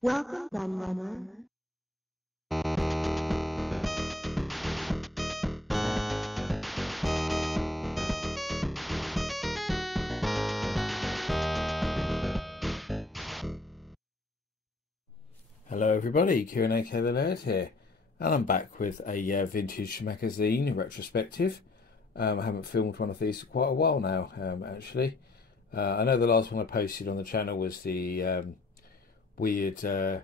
Welcome, gun runner. Hello everybody, Kieran aka the Lair here, and I'm back with a vintage magazine retrospective. I haven't filmed one of these for quite a while now, actually. I know the last one I posted on the channel was the weird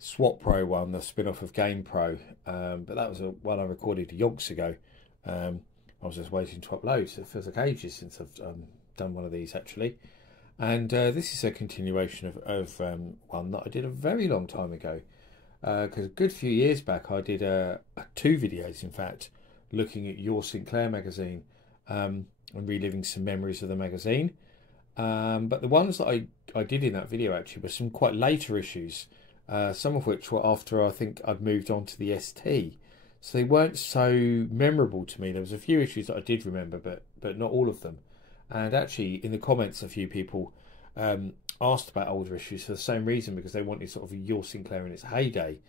Swap Pro one, the spin-off of Game Pro, but that was one I recorded yonks ago. I was just waiting to upload, so it feels like ages since I've done one of these actually. And this is a continuation of one that I did a very long time ago. Because a good few years back I did two videos, in fact, looking at Your Sinclair magazine and reliving some memories of the magazine. But the ones that I did in that video actually were some quite later issues, some of which were after I think I'd moved on to the ST. So they weren't so memorable to me. There was a few issues that I did remember, but not all of them. And actually, in the comments, a few people asked about older issues for the same reason, because they wanted sort of a Your Sinclair in its heyday.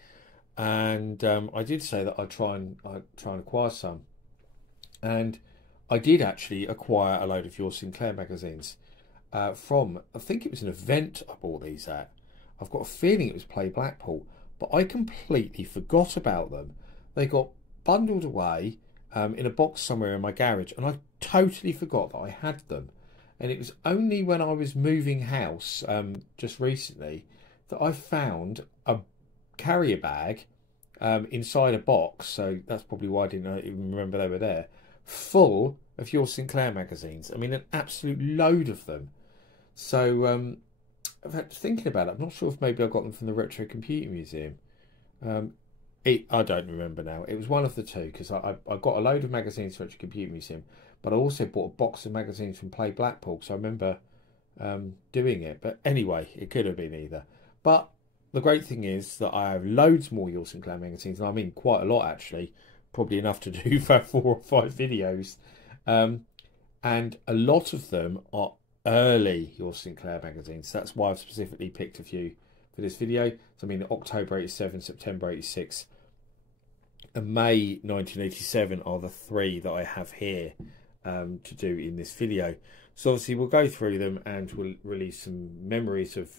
And I did say that I'd try and acquire some. And I did actually acquire a load of Your Sinclair magazines from, I think it was an event I bought these at. I've got a feeling it was Play Blackpool, but I completely forgot about them. They got bundled away in a box somewhere in my garage, and I totally forgot that I had them. And it was only when I was moving house just recently that I found a carrier bag inside a box, so that's probably why I didn't even remember they were there, full of Your Sinclair magazines. I mean, an absolute load of them. So I've had thinking about it, I'm not sure if maybe I got them from the Retro Computing Museum. I don't remember now. It was one of the two, because I got a load of magazines from the Computer Museum, but I also bought a box of magazines from Play Blackpool, so I remember doing it. But anyway, it could have been either. But the great thing is that I have loads more Your Sinclair magazines, and I mean quite a lot actually, probably enough to do for 4 or 5 videos. And a lot of them are early Your Sinclair magazines. That's why I've specifically picked a few for this video. So I mean, October 87, September 86, and May 1987 are the 3 that I have here to do in this video. So obviously we'll go through them and we'll release some memories of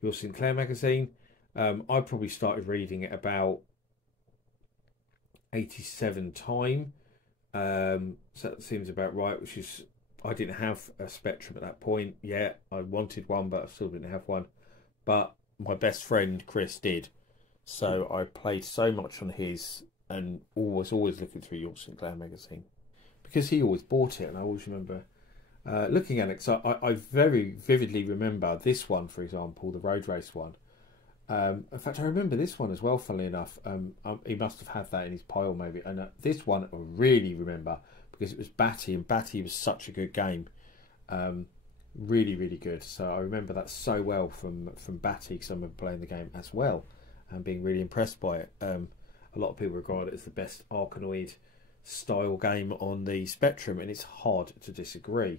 Your Sinclair magazine. I probably started reading it about 87 time. So that seems about right, which is, I didn't have a Spectrum at that point yet. I wanted one, but I still didn't have one. But my best friend Chris did. So I played so much on his, and always looking through Your Sinclair magazine, because he always bought it, and I always remember looking at it. So I very vividly remember this one, for example, the road race one. In fact, I remember this one as well, funnily enough. He must have had that in his pile maybe. And this one I really remember because it was Batty, and Batty was such a good game. Really good. So I remember that so well from Batty, because I remember playing the game as well and being really impressed by it. A lot of people regard it as the best Arkanoid style game on the Spectrum, and it's hard to disagree.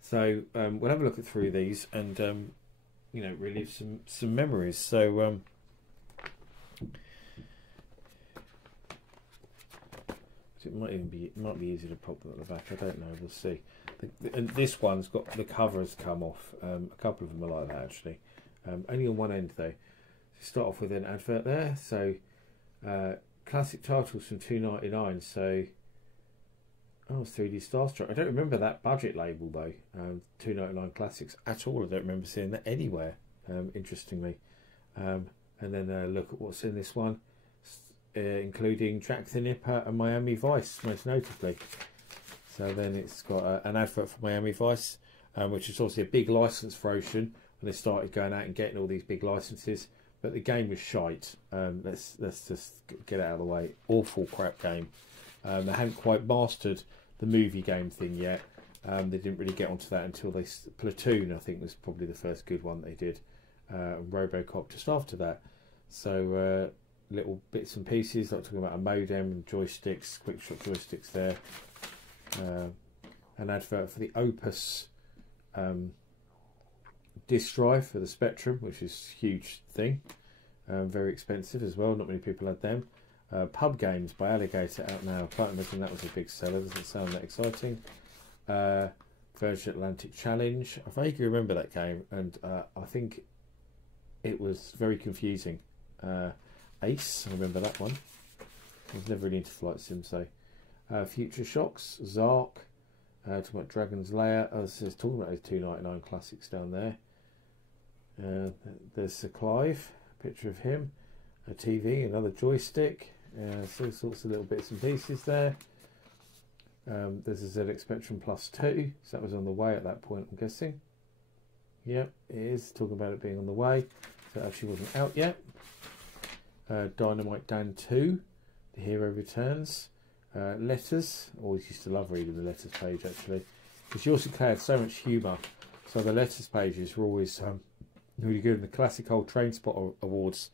So we'll have a look through these and you know, relive some memories. So it might be easy to pop them at the back. I don't know. We'll see. And this one's got the covers come off. A couple of them are like that actually. Only on one end though. Start off with an advert there. So classic titles from $2.99. So oh, 3D Starstruck. I don't remember that budget label though. $2.99 classics at all. I don't remember seeing that anywhere. Interestingly, and then look at what's in this one, including Jack the Nipper and Miami Vice, most notably. So then it's got an advert for Miami Vice, which is obviously a big license for Ocean, and they started going out and getting all these big licenses. But the game was shite. Let's just get it out of the way. Awful crap game. They hadn't quite mastered the movie game thing yet. They didn't really get onto that until Platoon, I think, was probably the first good one they did. Robocop just after that. So little bits and pieces, like talking about a modem and joysticks, quick shot joysticks there. An advert for the Opus disk drive for the Spectrum, which is a huge thing. Very expensive as well. Not many people had them. Pub Games by Alligator out now. I can't imagine that was a big seller. Doesn't sound that exciting. Virgin Atlantic Challenge. I vaguely remember that game, and I think it was very confusing. Ace, I remember that one. I was never really into flight sims, so. Future Shocks, Zark, talking about Dragon's Lair. I was just talking about those 299 classics down there. There's Sir Clive, a picture of him, a TV, another joystick, so all sorts of little bits and pieces there. There's a ZX Spectrum Plus 2, so that was on the way at that point, I'm guessing. Yep, it is, talking about it being on the way, so it actually wasn't out yet. Dynamite Dan 2, The Hero Returns. Letters, always used to love reading the letters page actually, because Your Sinclair had so much humour, so the letters pages were always really good. In the classic old Train Spot awards,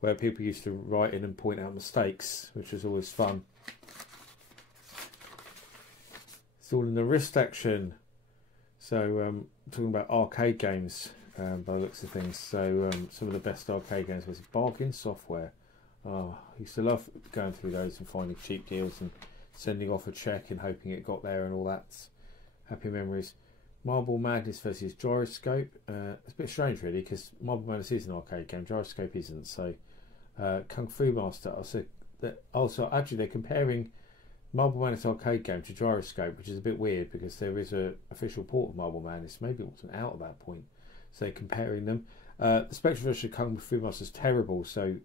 where people used to write in and point out mistakes, which was always fun. It's all in the wrist action. So talking about arcade games by the looks of things. So some of the best arcade games was Bargain Software. Oh, I used to love going through those and finding cheap deals and sending off a check and hoping it got there and all that. Happy memories. Marble Madness versus Gyroscope. It's a bit strange really, because Marble Madness is an arcade game, Gyroscope isn't. So Kung Fu Master. Also, actually they're comparing Marble Madness arcade game to Gyroscope, which is a bit weird because there is a official port of Marble Madness. Maybe it wasn't out at that point. So they're comparing them. The Spectrum version of Kung Fu Master is terrible, so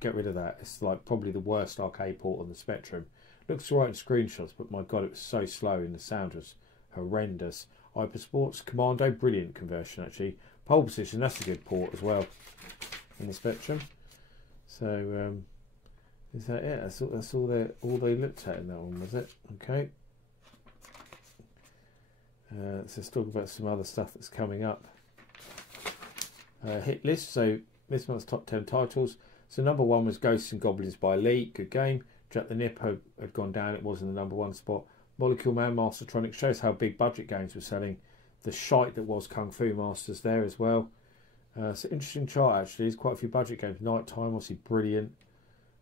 get rid of that. It's like probably the worst arcade port on the Spectrum. Looks alright in screenshots, but my god, it was so slow and the sound was horrendous. Hypersports Commando, brilliant conversion actually. Pole Position, that's a good port as well in the Spectrum. So is that it? That's all they looked at in that one, was it? Okay. So let's talk about some other stuff that's coming up. Hit list. So this month's top 10 titles. So number 1 was Ghosts and Goblins by Lee, good game. Jack the Nipper had gone down, it was in the number 1 spot. Molecule Man Mastertronic shows how big budget games were selling. The shite that was Kung Fu Masters there as well. So interesting chart actually, there's quite a few budget games. Nighttime, obviously brilliant.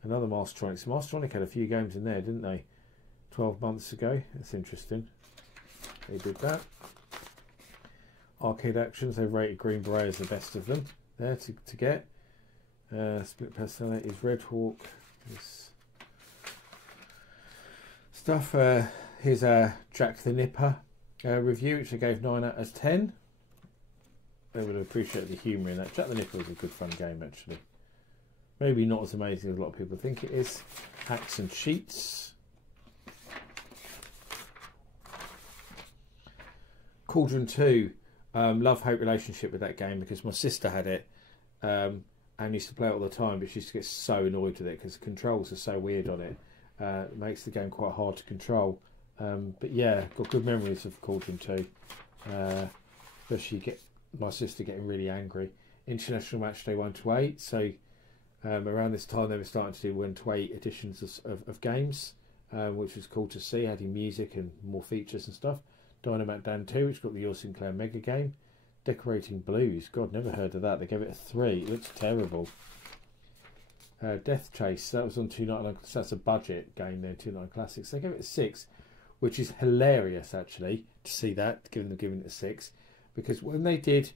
Another Mastertronic. So Mastertronic had a few games in there, didn't they? 12 months ago, that's interesting. They did that. Arcade Actions, they rated Green Beret as the best of them there to get. Split Personalities, Red Hawk, this stuff. Here's a Jack the Nipper review, which I gave 9 out of 10. I would appreciate the humour in that. Jack the Nipper was a good fun game actually. Maybe not as amazing as a lot of people think it is. Hacks and Cheats. Cauldron 2. Love-hate relationship with that game because my sister had it. And used to play it all the time, but she used to get so annoyed with it because the controls are so weird on it. It makes the game quite hard to control. But yeah, got good memories of Cauldron 2. Especially my sister getting really angry. International Match Day 1 to 8. So around this time they were starting to do 1 to 8 editions of games, which was cool to see, adding music and more features and stuff. Dynamite Dan 2, which got the Your Sinclair mega game. Decorating Blues, god, never heard of that. They gave it a 3. It looks terrible. Death Chase, that was on 299. So that's a budget game there, 299 Classics. They gave it a 6, which is hilarious actually to see that, giving it a 6, because when they did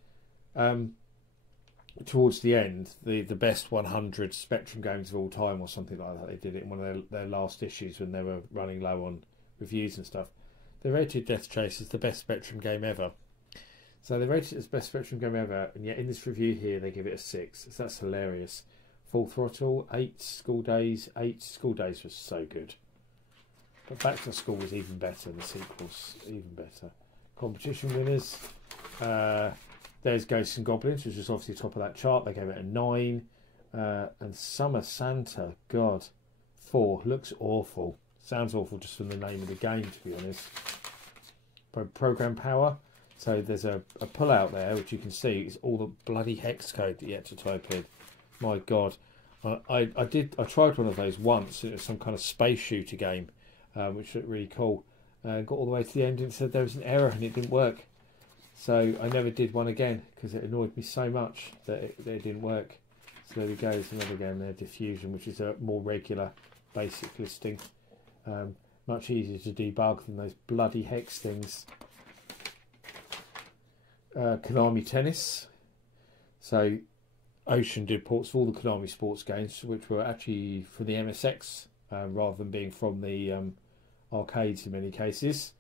towards the end the best 100 Spectrum games of all time or something like that, they did it in one of their last issues when they were running low on reviews and stuff. They rated Death Chase as the best Spectrum game ever. So they rated it as best Spectrum game ever, and yet in this review here they give it a 6. So that's hilarious. Full Throttle, 8 School Days. 8 School Days was so good. But Back to School was even better. The sequel's even better. Competition winners. There's Ghosts and Goblins, which is obviously top of that chart. They gave it a 9. And Summer Santa, God, 4. Looks awful. Sounds awful just from the name of the game, to be honest. Program Power. So there's a pull out there, which you can see is all the bloody hex code that you had to type in. My God, I tried one of those once. It was some kind of space shooter game, which looked really cool. Got all the way to the end and it said there was an error and it didn't work. So I never did one again because it annoyed me so much that it didn't work. So there we go, there's another game there, Diffusion, which is a more regular basic listing. Much easier to debug than those bloody hex things. Konami Tennis. So Ocean did ports of all the Konami sports games, which were actually from the MSX rather than being from the arcades in many cases.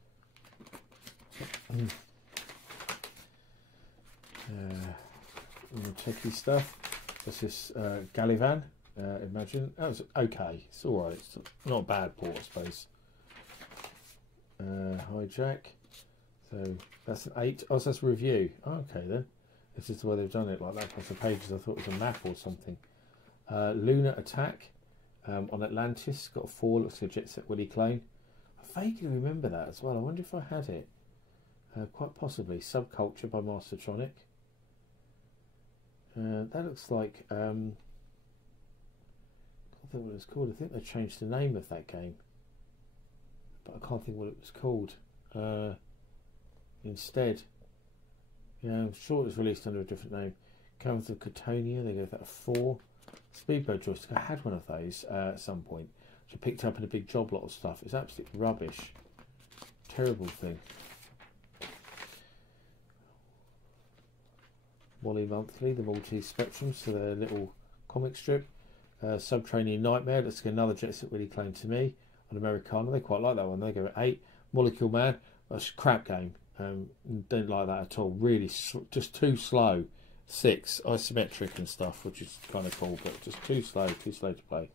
Techie stuff. That's this Galivan. Imagine that was okay. It's all right. It's not a bad port, I suppose. Hijack. So that's an 8. Oh, so that's a review. Okay then. This is the way they've done it, like that across the pages. I thought it was a map or something. Lunar Attack on Atlantis. Got a 4. Looks like a Jet Set Willy clone. I vaguely remember that as well. I wonder if I had it. Quite possibly. Subculture by Mastertronic. That looks like I can't think what it was called. I think they changed the name of that game, but I can't think what it was called instead. Yeah, I'm sure it was released under a different name. Comes of Catonia, they gave that a 4. Speedboat joystick, I had one of those at some point, which I picked up in a big job lot of stuff. It's absolutely rubbish. Terrible thing. Wally Monthly, the Maltese Spectrum, so their little comic strip. Subterranean Nightmare, that's another Jet Set Willy clone to me. On Americana, they quite like that one. They go at 8. Molecule Man, that's a crap game. Don't like that at all. Really, just too slow. 6. Isometric and stuff, which is kind of cool, but just too slow to play.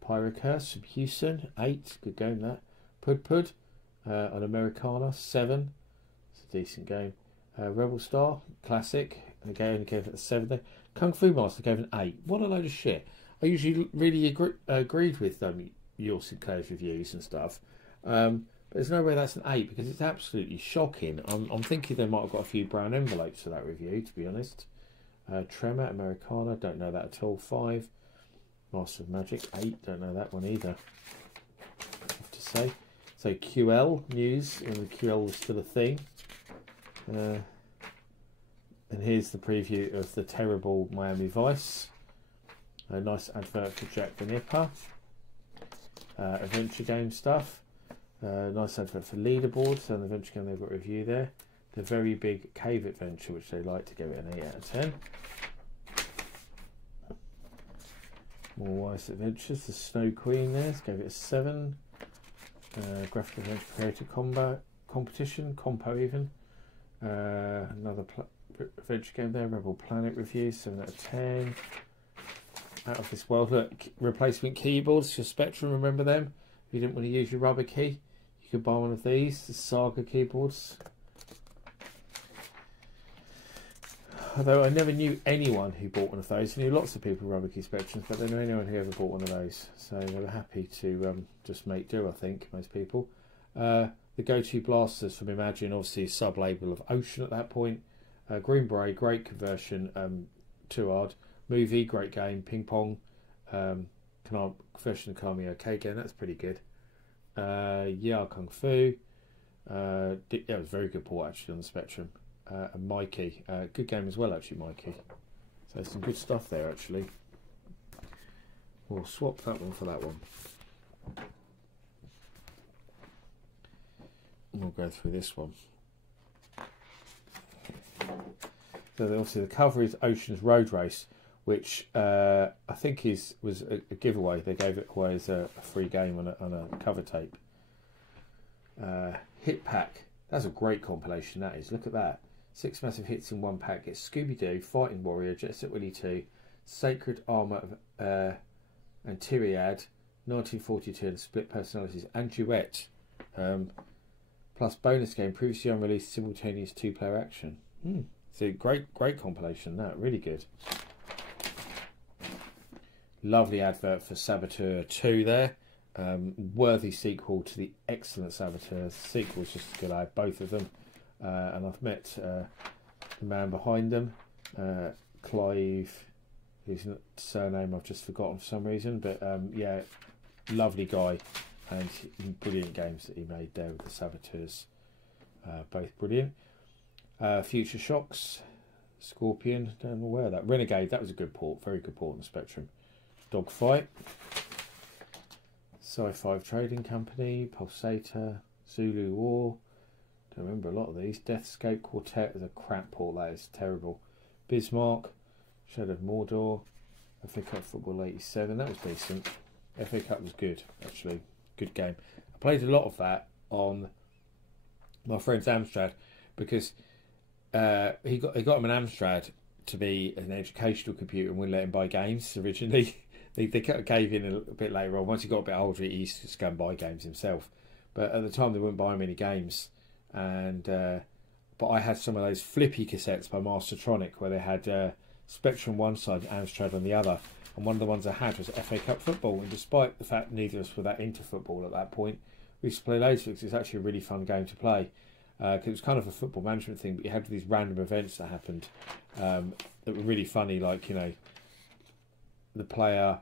Pyrocurse from Houston, 8. Good game that. Pud on Americana, 7. It's a decent game. Rebel Star, classic. Again, only gave it a 7 there. Kung Fu Master gave it an 8. What a load of shit. I usually really agreed with Your Sinclair's reviews and stuff. But there's no way that's an 8 because it's absolutely shocking. I'm thinking they might have got a few brown envelopes for that review, to be honest. Tremor, Americana, don't know that at all. 5. Master of Magic, 8. Don't know that one either, I have to say. So QL news, when the QL was still a thing. And here's the preview of the terrible Miami Vice. A nice advert for Jack the Nipper. Adventure game stuff. Nice advert for Leaderboards. And the adventure game, they've got a review there. The Very Big Cave Adventure, which they like to give it an 8 out of 10. More Wise Adventures. The Snow Queen there, gave it a 7. Graphic Adventure Creator Competition, Compo even. Another adventure game there, Rebel Planet review, 7 out of 10. Out of This World, look, replacement keyboards, your Spectrum, remember them? If you didn't want to use your rubber key, you could buy one of these, the Saga keyboards. Although I never knew anyone who bought one of those. I knew lots of people with rubber key Spectrums, but I didn't know anyone who ever bought one of those. So they were happy to just make do, I think, most people. The Go-To Blasters from Imagine, obviously sub-label of Ocean at that point. Green Beret, great conversion, too hard. Movie, great game. Ping Pong, conversion of Konami OK again, that's pretty good. Yeah, Kung Fu. Yeah, it was a very good port actually on the Spectrum. And Mikey, good game as well actually, Mikey. So some good stuff there actually. We'll swap that one for that one. We'll go through this one. So obviously the cover is Ocean's Road Race, which I think was a giveaway. They gave it away as a free game on a cover tape. Hit Pack. That's a great compilation, that is. Look at that. 6 massive hits in one pack. It's Scooby-Doo, Fighting Warrior, Jet Set Willy 2, Sacred Armour of Antiriad, 1942 and Split Personalities, and Duet. Plus bonus game, previously unreleased simultaneous 2-player action. So great compilation, that, really good. Lovely advert for Saboteur 2 there. Worthy sequel to the excellent Saboteur. The sequel is just as good. I had both of them. And I've met the man behind them, Clive, whose surname I've just forgotten for some reason. But yeah, lovely guy. And brilliant games that he made there with the Saboteurs. Both brilliant. Future Shocks, Scorpion, don't know where that. Renegade, that was a good port, very good port on the Spectrum. Dogfight, Sci-Fi Trading Company, Pulsator, Zulu War. Don't remember a lot of these. Deathscape Quartet is a crap port, that is terrible. Bismarck, Shadow of Mordor, FA Cup Football 87, that was decent. FA Cup was good, actually, good game. I played a lot of that on my friend's Amstrad because he got him an Amstrad to be an educational computer and wouldn't let him buy games originally. they kind of gave in a bit later on. Once he got a bit older, he used to just go and buy games himself. But at the time, they wouldn't buy him any games. And but I had some of those flippy cassettes by Mastertronic where they had Spectrum one side and Amstrad on the other. And one of the ones I had was FA Cup Football. And despite the fact neither of us were that into football at that point, we used to play loads of it because it's actually a really fun game to play. Because it was kind of a football management thing, but you had these random events that happened that were really funny. Like, you know, the player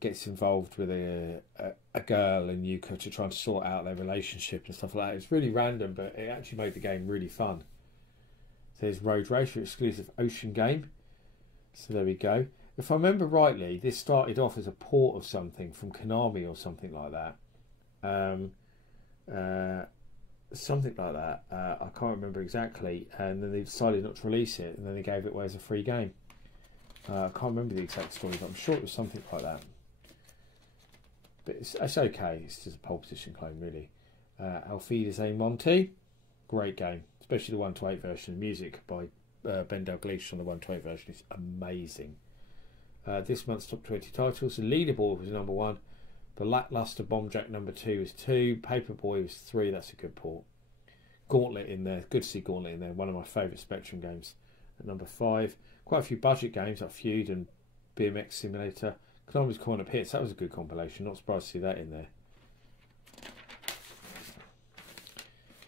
gets involved with a girl and you have to try and sort out their relationship and stuff like that. It's really random, but it actually made the game really fun. There's Road Racer, exclusive Ocean game. So there we go. If I remember rightly, this started off as a port of something from Konami or something like that. Something like that. I can't remember exactly. And then they decided not to release it, and then they gave it away as a free game. I can't remember the exact story, but I'm sure it was something like that. But it's okay. It's just a pole position clone, really. Alfides A. Monte, great game, especially the 1:8 version. Music by Ben Dalglish on the 1:8 version is amazing. This month's top 20 titles. The leaderboard was number 1. The Lackluster Bombjack number 2 was 2. Paperboy was 3. That's a good port. Gauntlet in there. Good to see Gauntlet in there. One of my favourite Spectrum games. At number 5. Quite a few budget games like Feud and BMX Simulator. Konami's Corner Pits. That was a good compilation. Not surprised to see that in there.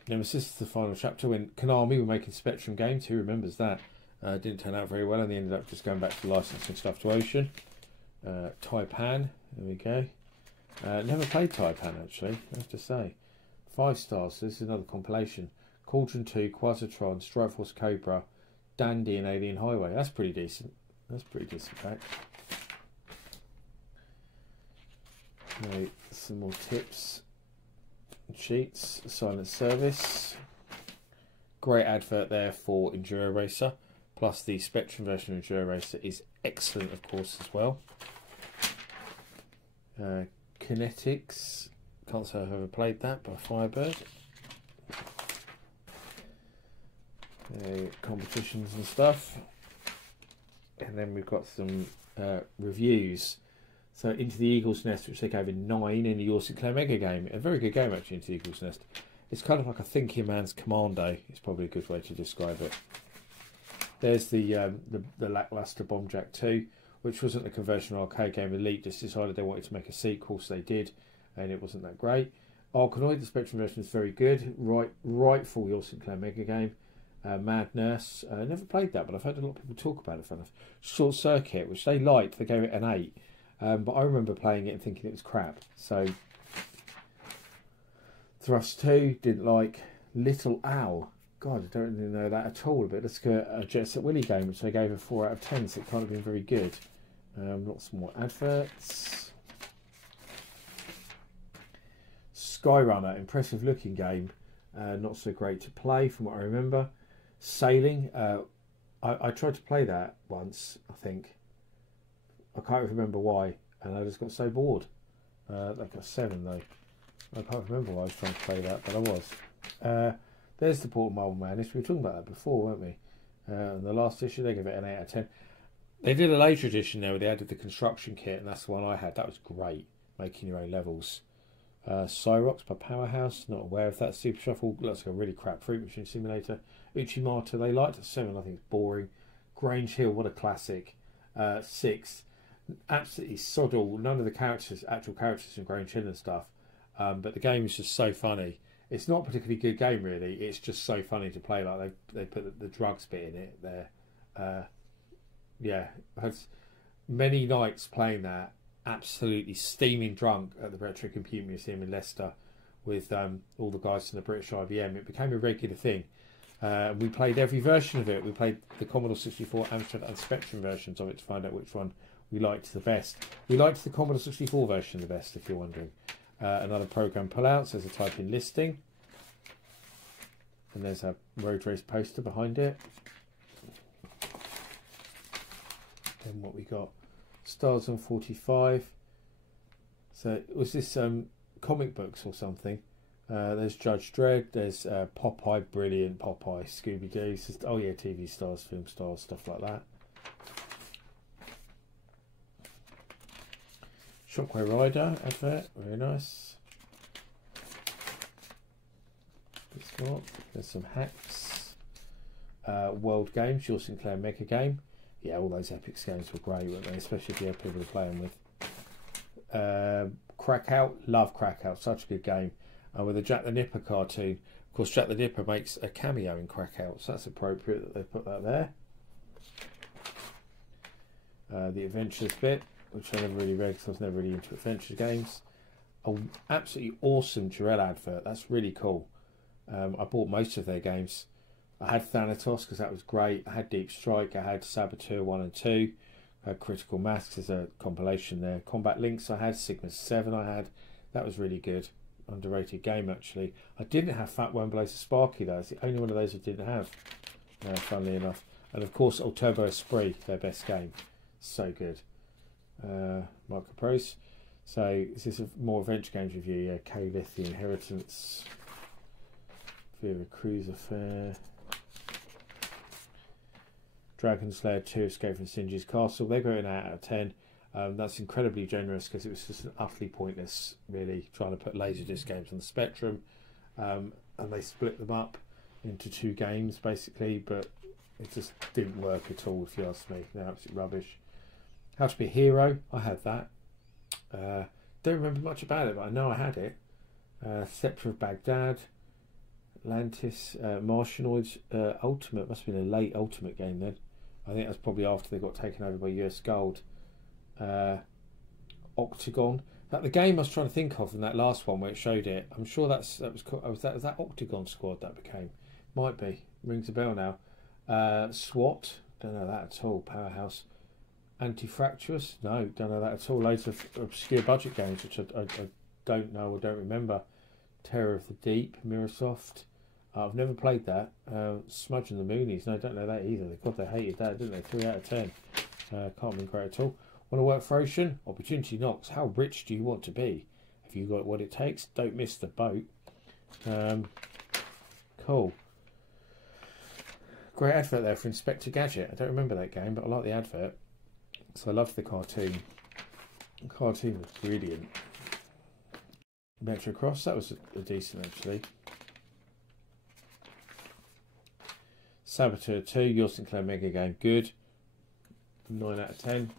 Nemesis is the final chapter when Konami were making Spectrum games. Who remembers that? Didn't turn out very well, and they ended up just going back to licensing stuff to Ocean. Taipan. There we go. Never played Taipan, actually, I have to say. 5 stars, so this is another compilation. Cauldron 2, Quasitron, Strike Force Cobra, Dandy and Alien Highway. That's pretty decent. That's pretty decent fact. Right, some more tips and sheets. Silent Service. Great advert there for Enduro Racer. Plus the Spectrum version of Enduro Racer is excellent, of course, as well. Kinetics, can't say I've ever played that, by Firebird. Competitions and stuff. And then we've got some reviews. So Into the Eagle's Nest, which they gave a 9 in the Your Sinclair Mega game. A very good game, actually, Into the Eagle's Nest. It's kind of like a thinking man's Commando. It's probably a good way to describe it. There's the Lackluster Bombjack 2, which wasn't a conversion arcade game. Elite just decided they wanted to make a sequel, so they did, and it wasn't that great. Arkanoid, the Spectrum version, is very good. Rightful Your Sinclair Mega game. Mad Nurse, never played that, but I've heard a lot of people talk about it. Short Circuit, which they liked, they gave it an 8. But I remember playing it and thinking it was crap. So Thrust 2, didn't like. Little Owl. God, I don't really know that at all. But let's go a Jet Set Willy game, which they gave a 4 out of 10, so it can't have been very good. Lots more adverts. Skyrunner, impressive looking game. Not so great to play from what I remember. Sailing. I tried to play that once, I think. I can't remember why, and I just got so bored. Like a 7 though. I can't remember why I was trying to play that, but I was. There's the Portal Marble Madness. We were talking about that before, weren't we? In the last issue, they gave it an 8 out of 10. They did a later edition there where they added the construction kit, and that's the one I had. That was great, making your own levels. Cyrox by Powerhouse, not aware of that. Super Shuffle, looks like a really crap fruit machine simulator. Uchimata, they liked it. 7, I think it's boring. Grange Hill, what a classic. 6, absolutely sod all. None of the actual characters in Grange Hill and stuff. But the game is just so funny. It's not a particularly good game, really. It's just so funny to play. Like they put the drugs bit in it there. Yeah, I had many nights playing that, absolutely steaming drunk at the Retro Computer Museum in Leicester with all the guys from the British IBM. It became a regular thing. We played every version of it. We played the Commodore 64 Amstrad and Spectrum versions of it to find out which one we liked the best. We liked the Commodore 64 version the best, if you're wondering. Another program pullouts. There's a type in listing. And there's a road race poster behind it. Then what we got? Stars on 45. So was this comic books or something? There's Judge Dredd. There's Popeye, brilliant Popeye, Scooby Doo. Oh yeah, TV stars, film stars, stuff like that. Shockwave Rider advert, very nice. There's some hacks. World Games, Your Sinclair Mega Game. Yeah, all those Epix games were great, weren't they? Especially if you had people to play them with. Crackout, love Crackout, such a good game. With the Jack the Nipper cartoon. Of course, Jack the Nipper makes a cameo in Crackout, so that's appropriate that they put that there. The Adventures bit, which I never really read because I was never really into adventure games. An absolutely awesome Jarell advert, that's really cool. I bought most of their games. I had Thanatos because that was great. I had Deep Strike, I had Saboteur 1 and 2. I had Critical Mass, there's a compilation there. Combat Links I had, Sigma 7 I had. That was really good. Underrated game actually. I didn't have Fat One Blows a Sparky though. It's the only one of those I didn't have. Funnily enough. And of course El Turbo Esprit, their best game. So good. Micro Pros. So is this a more adventure games review? Yeah, Caliph, The Inheritance, Vera Cruz Affair, Dragon Slayer 2, Escape from Sinji's Castle. They got an 8 out of 10. That's incredibly generous because it was just an utterly pointless, really, trying to put Laserdisc games on the Spectrum. And they split them up into 2 games, basically, but it just didn't work at all, if you ask me. They're absolute rubbish. How to Be a Hero, I had that. Don't remember much about it, but I know I had it. Scepter of Baghdad, Atlantis, Martianoids, Ultimate, must have been a late Ultimate game then. I think that's probably after they got taken over by US Gold. Octagon, that the game I was trying to think of in that last one where it showed it. I'm sure was that Octagon Squad that became. Might be, rings a bell now. SWAT, don't know that at all. Powerhouse. Anti-Fracturous, no, don't know that at all. Loads of obscure budget games which I don't know or don't remember. Terror of the Deep, Mirrorsoft. I've never played that. Smudge and the Moonies, no, I don't know that either. God, they hated that, didn't they? 3 out of 10. Can't be great at all. Want to work for Ocean? Opportunity knocks. How rich do you want to be? Have you got what it takes? Don't miss the boat. Cool. Great advert there for Inspector Gadget. I don't remember that game, but I like the advert. So I loved the cartoon. The cartoon was brilliant. Metro Cross, that was a decent actually. Saboteur 2, Your Sinclair Mega Game, good. 9 out of 10.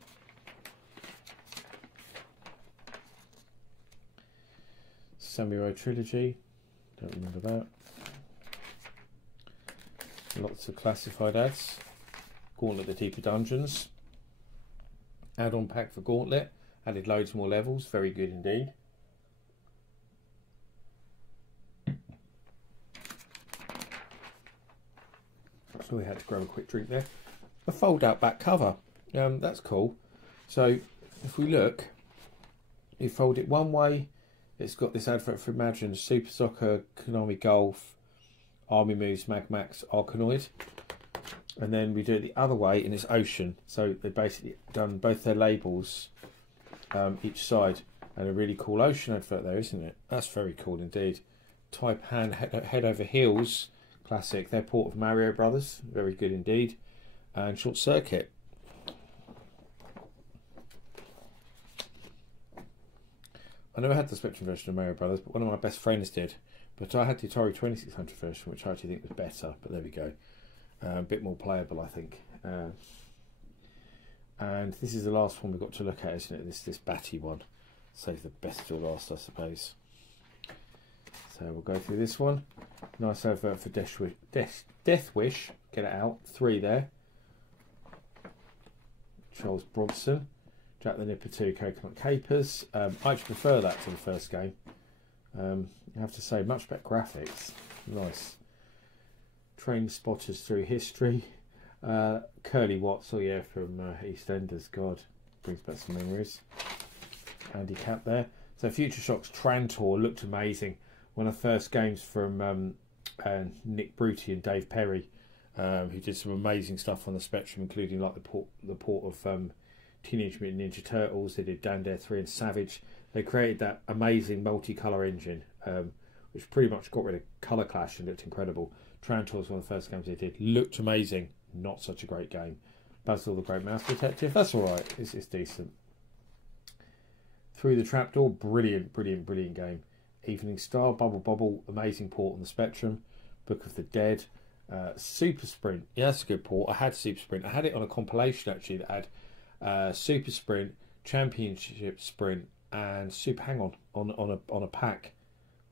Samurai Trilogy, don't remember that. Lots of classified ads. Gauntlet the Deeper Dungeons. Add-on pack for Gauntlet. Added loads more levels. Very good indeed. So we had to grab a quick drink there. A fold-out back cover. That's cool. So if we look, you fold it one way. It's got this advert for Imagine, Super Soccer, Konami Golf, Army Moves, Mag Max, Arkanoid. And then we do it the other way and it's Ocean. So they've basically done both their labels each side. And a really cool Ocean advert there, isn't it? That's very cool indeed. Taipan Head Over Heels, classic. They're port of Mario Brothers, very good indeed. And Short Circuit. I never had the Spectrum version of Mario Brothers, but one of my best friends did. But I had the Atari 2600 version, which I actually think was better. But there we go. A bit more playable, I think. And this is the last one we've got to look at, isn't it? This Batty one. Save the best till last, I suppose. So we'll go through this one. Nice advert for Death Wish. Get it out. 3 there. Charles Bronson. Jack the Nipper 2, Coconut Capers. I actually prefer that to the first game. I have to say, much better graphics. Nice. Train Spotters Through History. Curly Watts, oh yeah, from EastEnders. God, brings back some memories. Andy Cap there. So Future Shock's Trantor looked amazing. One of the first games from Nick Bruty and Dave Perry, who did some amazing stuff on the Spectrum, including like the port of Teenage Mutant Ninja Turtles. They did Dan Dare 3 and Savage. They created that amazing multicolour engine, which pretty much got rid of colour clash and looked incredible. Trantor was one of the first games they did. Looked amazing. Not such a great game. Basil the Great Mouse Detective. That's all right. It's decent. Through the Trapdoor. Brilliant, brilliant, brilliant game. Evening Star. Bubble Bobble. Amazing port on the Spectrum. Book of the Dead. Super Sprint. Yeah, that's a good port. I had Super Sprint. I had it on a compilation actually that had Super Sprint, Championship Sprint, and Super Hang on a pack,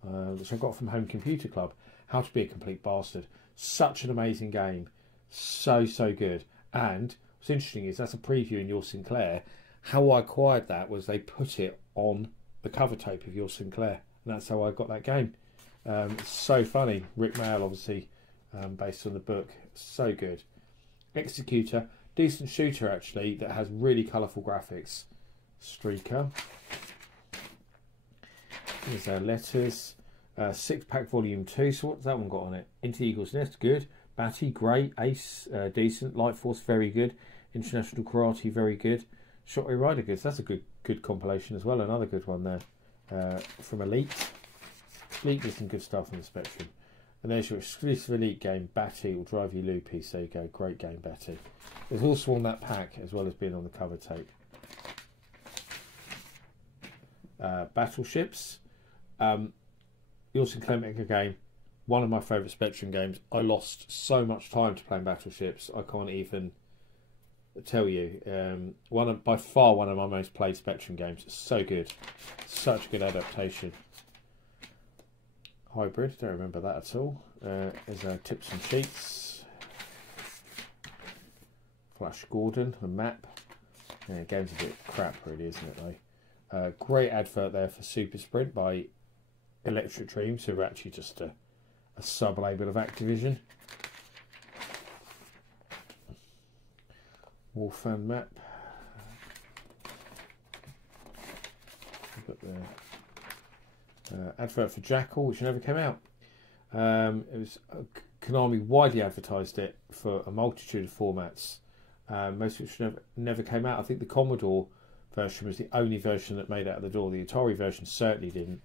which I got from Home Computer Club. How to Be a Complete Bastard. Such an amazing game. So good. And what's interesting is that's a preview in Your Sinclair. How I acquired that was they put it on the cover tape of Your Sinclair, and that's how I got that game. It's so funny. Rick Mayall, obviously, based on the book. So good. Executor, decent shooter actually, that has really colourful graphics. Streaker. Here's our letters. 6-pack volume 2. So what's that one got on it? Into the Eagle's Nest, good. Batty, great. Ace, decent. Light Force, very good. International Karate, very good. Shotway Rider, good. So that's a good compilation as well. Another good one there. From Elite. Elite did some good stuff on the Spectrum. And there's your exclusive Elite game, Batty. Will drive you loopy. So you go. Great game, Batty. There's also on that pack, as well as being on the cover tape. Battleships. Your Sinclair Mega game. One of my favourite Spectrum games. I lost so much time to playing Battleships. I can't even tell you. By far one of my most played Spectrum games. It's so good. Such a good adaptation. Hybrid. Don't remember that at all. There's tips and sheets. Flash Gordon. A map. Yeah, the game's a bit crap really, isn't it though? Great advert there for Super Sprint by Electric Dreams, who are actually just a sub-label of Activision. Warfan map. We've got the advert for Jackal, which never came out. It was Konami widely advertised it for a multitude of formats, most of which never came out. I think the Commodore version was the only version that made it out the door. The Atari version certainly didn't,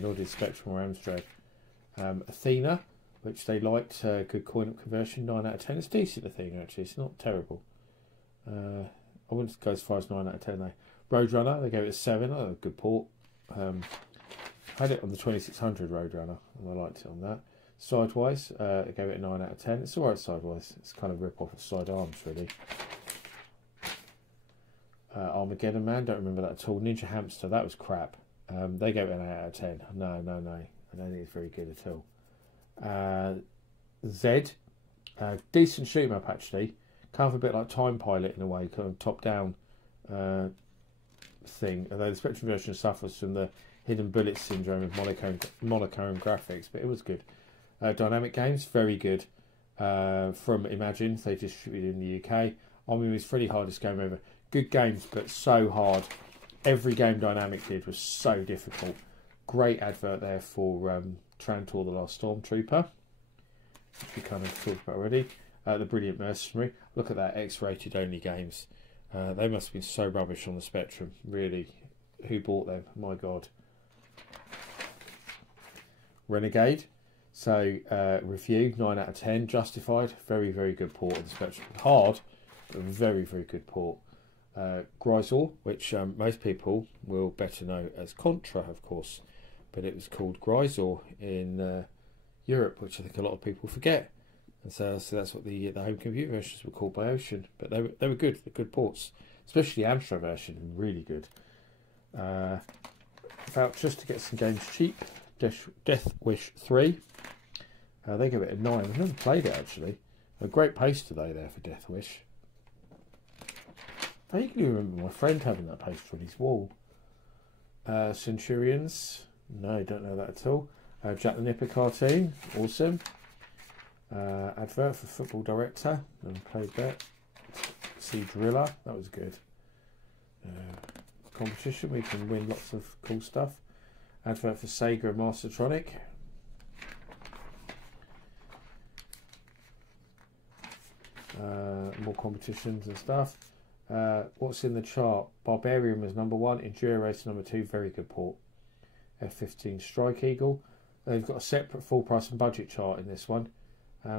nor did Spectrum or Amstrad. Athena, which they liked, good coin-up conversion, 9 out of 10. It's decent, Athena, actually. It's not terrible. I wouldn't go as far as 9 out of 10, though. Roadrunner, they gave it a 7. Oh, good port. I had it on the 2600 Roadrunner, and I liked it on that. Sidewise, I gave it a 9 out of 10. It's alright Sidewise. It's kind of a rip-off of Side Arms, really. Armageddon Man, don't remember that at all. Ninja Hamster, that was crap. They gave it an 8 out of 10. No. I don't think it's very good at all. Zed, decent shoot 'em up actually. Kind of a bit like Time Pilot in a way, kind of top-down thing. Although the Spectrum version suffers from the hidden bullet syndrome of monochrome graphics, but it was good. Dynamic Games, very good. From Imagine, they distributed in the UK. Omni was Freddy hardest game ever. Good games, but so hard. Every game Dynamic did was so difficult. Great advert there for Trantor the Last Stormtrooper, which we kind of talked about already. The Brilliant Mercenary. Look at that, X-rated only games. They must have been so rubbish on the Spectrum. Really, who bought them? My God. Renegade. So, review, 9 out of 10. Justified, very, very good port on the Spectrum. Hard, but very, very good port. Grisor, which most people will better know as Contra, of course. But it was called Grisor in Europe, which I think a lot of people forget. And so that's what the home computer versions were called by Ocean. But they were good. They're good ports. Especially the Amstrad version, really good. Vouchers to get some games cheap. Death Wish 3. They give it a 9. I've never played it actually. A great poster though there for Death Wish. I vaguely remember my friend having that poster on his wall. Centurions. No, don't know that at all. Jack the Nipper cartoon. Awesome. Advert for Football Director. Never played that. Sea Driller. That was good. Competition. We can win lots of cool stuff. Advert for Sega and Mastertronic. More competitions and stuff. What's in the chart? Barbarian was #1. Enduro Race #2. Very good port. F-15 Strike Eagle. They've got a separate full price and budget chart in this one.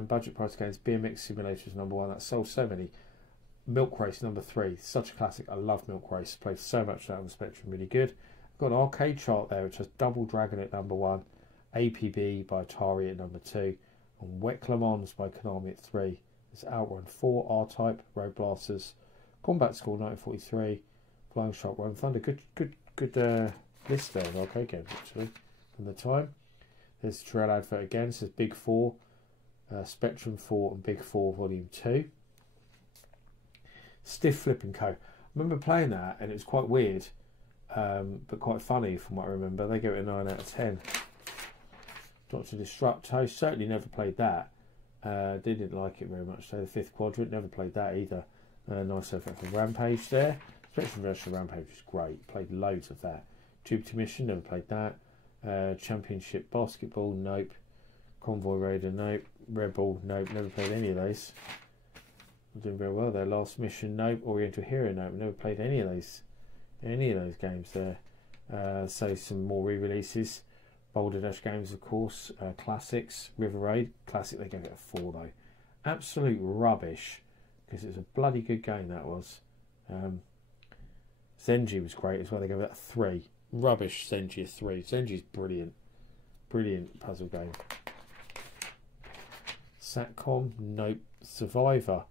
Budget price games. BMX Simulator is #1. That sold so many. Milk Race #3. Such a classic. I love Milk Race. Played so much of that on the Spectrum. Really good. I've got an arcade chart there which has Double Dragon at #1. APB by Atari at #2. And Wet Le Mans by Konami at 3. There's Outrun 4, R-Type, Road Blasters, Combat School 1943, Flying Shark, Run Thunder. Good list there of arcade games actually from the time. There's the trail advert again. It says Big 4, Spectrum 4 and Big 4 Volume 2. Stiff Flip and Co. I remember playing that and it was quite weird, but quite funny from what I remember. They gave it a 9 out of 10. Dr. Destructo, certainly never played that. Didn't like it very much. So the Fifth Quadrant, never played that either. Nice effect for Rampage there. Spectrum version of Rampage was great. Played loads of that. Jupiter Mission, never played that. Championship Basketball, nope. Convoy Raider, nope. Rebel, nope. Never played any of those. I'm doing very well there. Last Mission, nope. Oriental Hero, nope. Never played any of those games there. So some more re-releases. Boulder Dash games, of course. Classics. River Raid. Classic, they gave it a 4 though. Absolute rubbish. Because it was a bloody good game, that was. Zenji was great as well. They gave it a 3. Rubbish Zenji a 3. Zenji's brilliant. Brilliant puzzle game. Satcom. Nope. Survivor.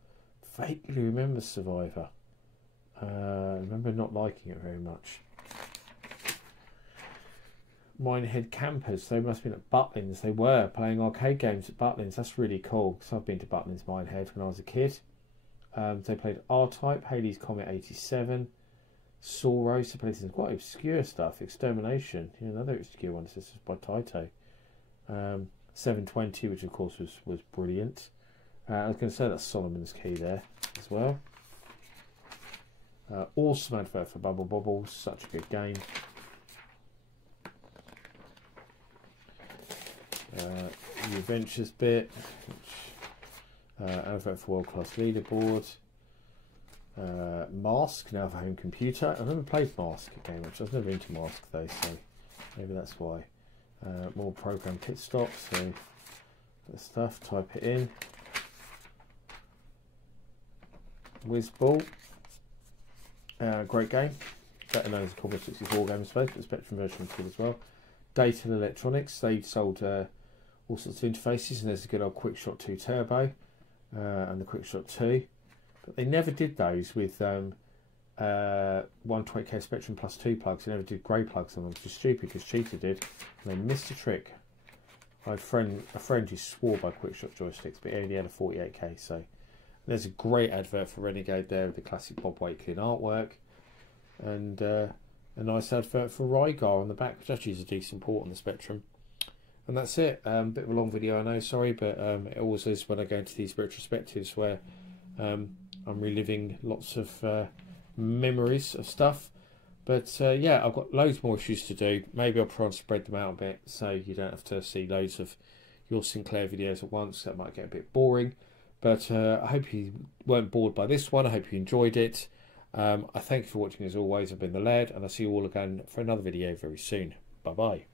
Vaguely remember Survivor. I remember not liking it very much. Minehead Campers, they must have been at Butlins. They were playing arcade games at Butlins. That's really cool because I've been to Butlins Minehead when I was a kid. They played R-Type, Halley's Comet 87, Soros. They played some quite obscure stuff. Extermination, another obscure one. This is by Taito. 720, which of course was brilliant. I was going to say that's Solomon's Key there as well. Awesome advert for Bubble Bobbles. Such a good game. The Adventures bit, advert for World Class Leaderboard, Mask, now for home computer. I've never played Mask game, which I was never into Mask though, so maybe that's why. More program pit stops, so the stuff, type it in. Whizball, great game, better known as a Commodore 64 game, I suppose, but the Spectrum version was good as well. Data Electronics, they've sold all sorts of interfaces, and there's a good old QuickShot 2 Turbo and the QuickShot 2, but they never did those with 128K Spectrum plus 2 plugs. They never did grey plugs on them, which is stupid because Cheetah did, and they missed a trick. I had a friend who swore by QuickShot joysticks, but he only had a 48K. So there's a great advert for Renegade there with the classic Bob Wakelin artwork, and a nice advert for Rygar on the back, which actually is a decent port on the Spectrum. And that's it. Bit of a long video, I know, sorry, but it always is when I go into these retrospectives where I'm reliving lots of memories of stuff. But yeah, I've got loads more issues to do. Maybe I'll try and spread them out a bit so you don't have to see loads of Your Sinclair videos at once. That might get a bit boring. But I hope you weren't bored by this one. I hope you enjoyed it. I thank you for watching as always. I've been the Laird, and I'll see you all again for another video very soon. Bye bye.